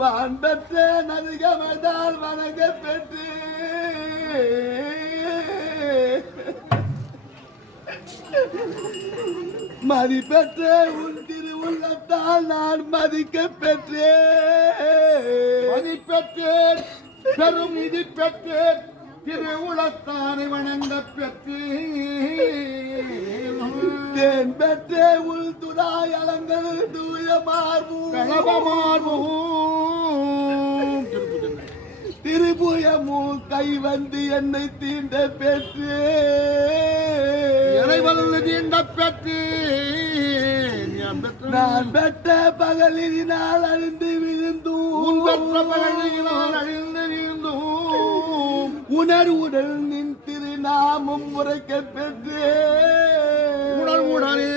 வான் பெற்ற நதிகமதால் வணங்க பெற்று மதி பெற்ற உன் திருவுள்ளத்தால் நான் மதிக்க பெற்றேன் மதி பெற்றேன் பெரும் நிதி பெற்றேன் திருவுளத்தானை வணங்க பெற்றேன் பெற்ற உள் துணாய் அலங்கள் தூய மார்பும் திருபுயமூ கை வந்து என்னை தீண்ட பெற்று இறைவல்ல தீண்ட பெற்று நான் பெற்ற பகலினால் அழிந்து விழுந்தும் பெற்ற பகலினால் அழிந்து விழுந்தும் உணர்வுடன் நின் திருநாமம் உரைக்க பெற்று உணர்வுடனே